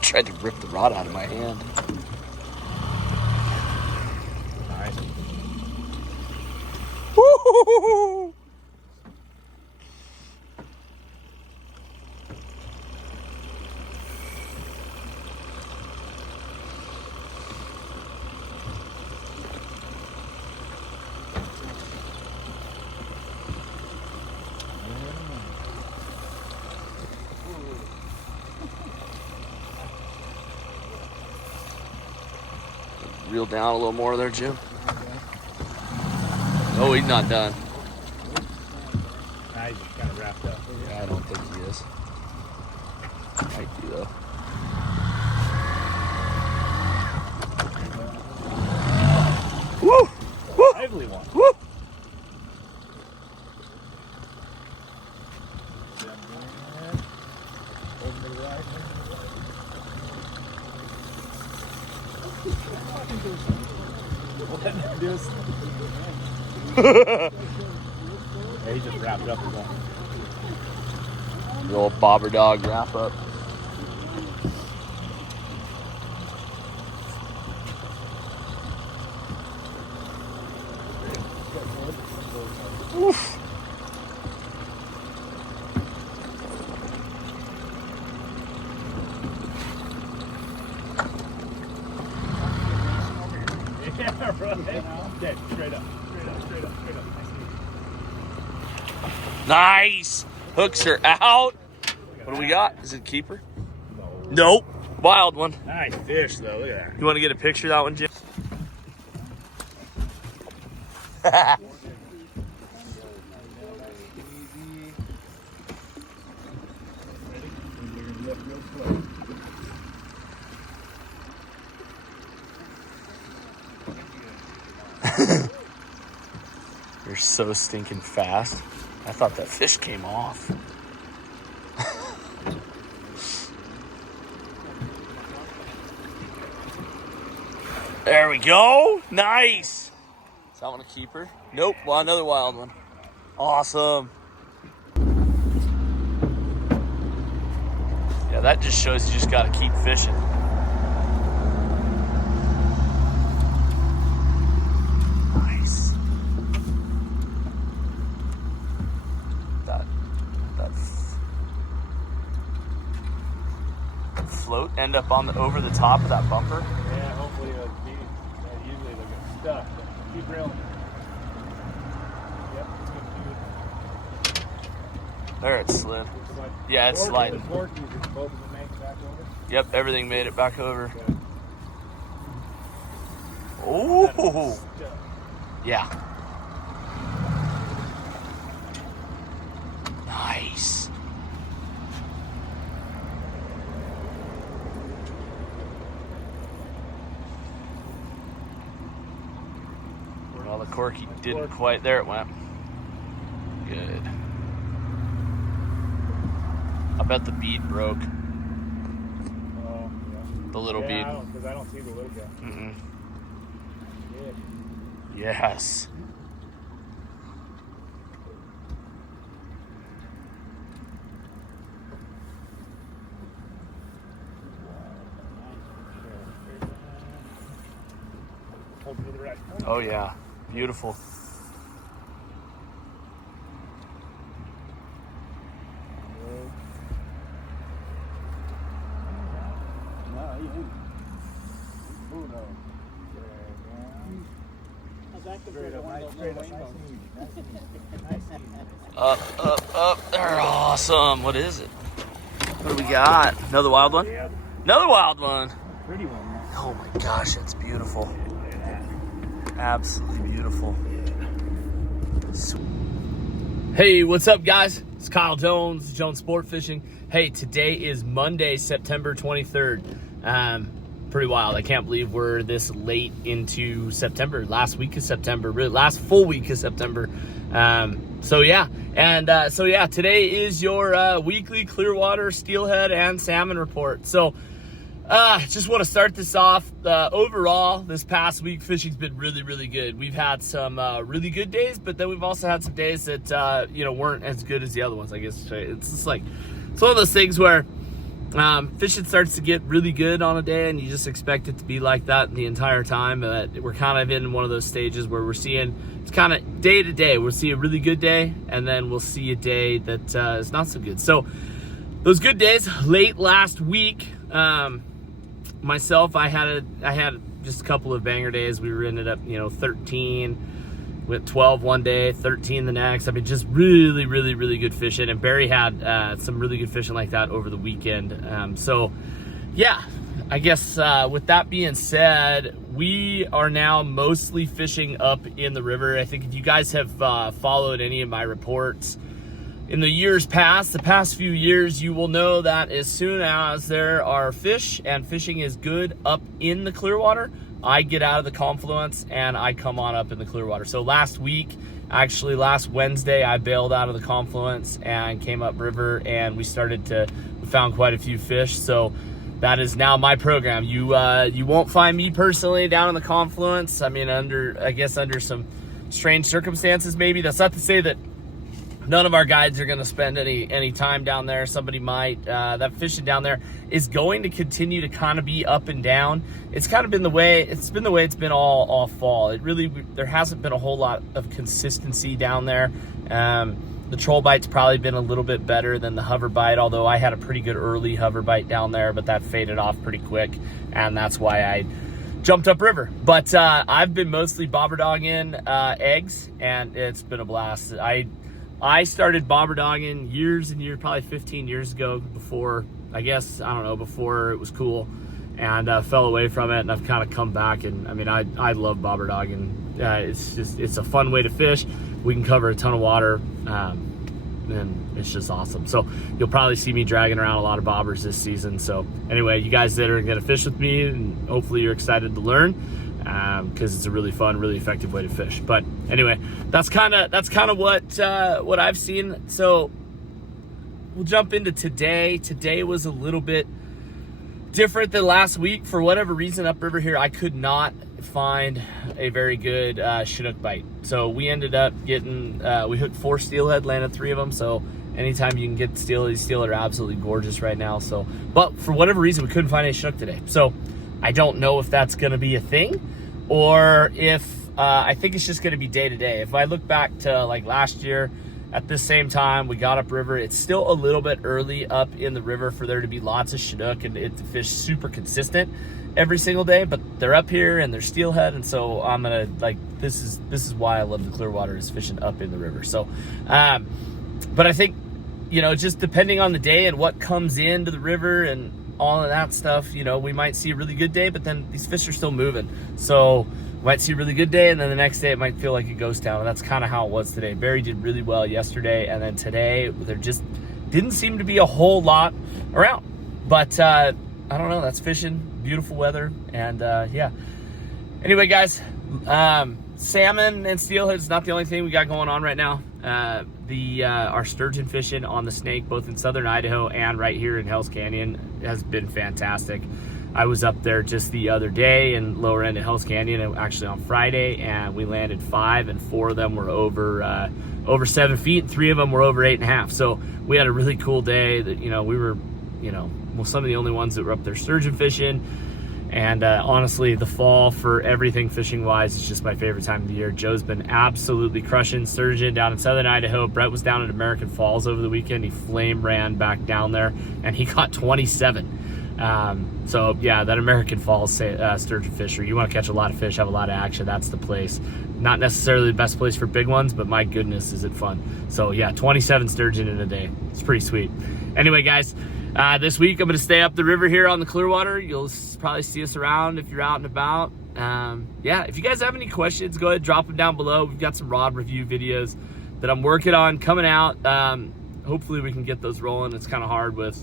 tried to rip the rod out of my hand. Nice. Woo! Reel down a little more there, Jim. Oh, he's not done. Nah, he's just kind of wrapped up. Yeah, I don't think he is. Might be though. Woo! Woo! Lively one. Woo! Over to the right. Yeah, he just wrapped up his own. The old bobber dog wrap up. Oof. Yeah, right. Dead. Straight up. Nice. Hooks are out. What do we got? Is it a keeper? Nope. Wild one. Nice fish, though. Look at that. You want to get a picture of that one, Jim? You're so stinking fast. I thought that fish came off. There we go. Nice. Is that one a keeper? Nope. Well, another wild one. Awesome. Yeah, that just shows you just got to keep fishing. Nice. That float end up on the over the top of that bumper. Yeah, hopefully it'll be. Usually they'll get stuck. But keep reeling. Yep, it's good. There it slid. Like, Yeah, it's sliding. Both of them make it back over. Yep, everything made it back over. Okay. Oh, yeah. Nice. Well, the corky didn't quite. There it went. Good. I bet the bead broke. Oh, yeah. The little bead. Because I don't see the little guy. Mm-mm. Yeah. Yes. Hold it to the right. Oh yeah. Beautiful. Up. They're awesome. What is it? What do we got? Another wild one? Yeah. Another wild one. Pretty one. Oh my gosh, that's beautiful. Absolutely beautiful. Hey, what's up, guys? It's Kyle Jones, Jones Sport Fishing. Hey, today is Monday, September 23rd. Pretty wild. I can't believe we're this late into September. Last week of September, really last full week of September. So yeah, today is your weekly Clearwater, Steelhead, and Salmon report. So just want to start this off. Overall, this past week, fishing's been really, really good. We've had some really good days, but then we've also had some days that weren't as good as the other ones. I guess it's just like it's one of those things where fishing starts to get really good on a day, and you just expect it to be like that the entire time. But we're kind of in one of those stages where we're seeing, it's kind of day to day. We'll see a really good day, and then we'll see a day that is not so good. So those good days, late last week, myself, I had just a couple of banger days. We ended up, 13. Went 12 one day, 13 the next. I mean, just really, really, really good fishing. And Barry had some really good fishing like that over the weekend. So, yeah, I guess with that being said, we are now mostly fishing up in the river. I think if you guys have followed any of my reports in the years past, the past few years, you will know that as soon as there are fish and fishing is good up in the Clearwater, I get out of the confluence and I come on up in the Clearwater. So last last Wednesday, I bailed out of the confluence and came up river, and we found quite a few fish. So that is now my program. You won't find me personally down in the confluence. I mean, under some strange circumstances, maybe. That's not to say that none of our guides are going to spend any time down there. Somebody might. That fishing down there is going to continue to kind of be up and down. It's kind of been the way it's been all fall. There hasn't been a whole lot of consistency down there. The troll bite's probably been a little bit better than the hover bite, although I had a pretty good early hover bite down there, but that faded off pretty quick, and that's why I jumped up river. But I've been mostly bobber dogging eggs, and it's been a blast. I started bobber dogging years and years, probably 15 years ago, before it was cool, and fell away from it, and I've kind of come back. And I mean, I love bobber dogging. It's a fun way to fish. We can cover a ton of water, and it's just awesome. So you'll probably see me dragging around a lot of bobbers this season. So anyway, you guys that are gonna fish with me, and hopefully you're excited to learn, because it's a really fun, really effective way to fish. But anyway, that's kind of what I've seen. So we'll jump into today. Today was a little bit different than last week. For whatever reason, upriver here, I could not find a very good Chinook bite. So we ended up getting, we hooked 4 steelhead, landed 3 of them. So anytime you can get steelhead are absolutely gorgeous right now. So, but for whatever reason, we couldn't find any Chinook today. So I don't know if that's going to be a thing, or if I think it's just going to be day to day. If I look back to like last year at this same time, we got upriver. It's still a little bit early up in the river for there to be lots of Chinook and the fish super consistent every single day, but they're up here and they're steelhead, and so I'm gonna this is why I love the Clearwater, is fishing up in the river. So but I think, just depending on the day and what comes into the river and all of that stuff, we might see a really good day, but then these fish are still moving. So we might see a really good day, and then the next day it might feel like a ghost town, and that's kind of how it was today. Barry did really well yesterday, and then today there just didn't seem to be a whole lot around. But I don't know, that's fishing, beautiful weather, and yeah. Anyway, guys, salmon and steelhead is not the only thing we got going on right now. Our sturgeon fishing on the Snake, both in southern Idaho and right here in Hell's Canyon, has been fantastic. I was up there just the other day in lower end of Hell's Canyon, actually on Friday, and we landed 5, and 4 of them were over 7 feet, and 3 of them were over 8.5. So we had a really cool day. That we were some of the only ones that were up there sturgeon fishing. And honestly, the fall for everything fishing wise is just my favorite time of the year. Joe's been absolutely crushing sturgeon down in southern Idaho. Brett was down at American Falls over the weekend. He flame ran back down there, and he caught 27. So yeah, that American Falls sturgeon fishery, you want to catch a lot of fish, have a lot of action, that's the place. Not necessarily the best place for big ones, but my goodness, is it fun. So yeah, 27 sturgeon in a day. It's pretty sweet. Anyway, guys, this week I'm going to stay up the river here on the Clearwater. You'll probably see us around if you're out and about. Yeah, if you guys have any questions, go ahead and drop them down below. We've got some rod review videos that I'm working on coming out. Hopefully we can get those rolling. It's kind of hard with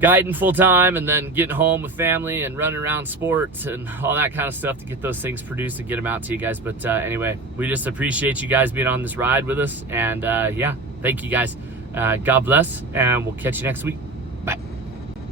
guiding full time and then getting home with family and running around sports and all that kind of stuff to get those things produced and get them out to you guys. But anyway, we just appreciate you guys being on this ride with us. And yeah, thank you guys. God bless, and we'll catch you next week.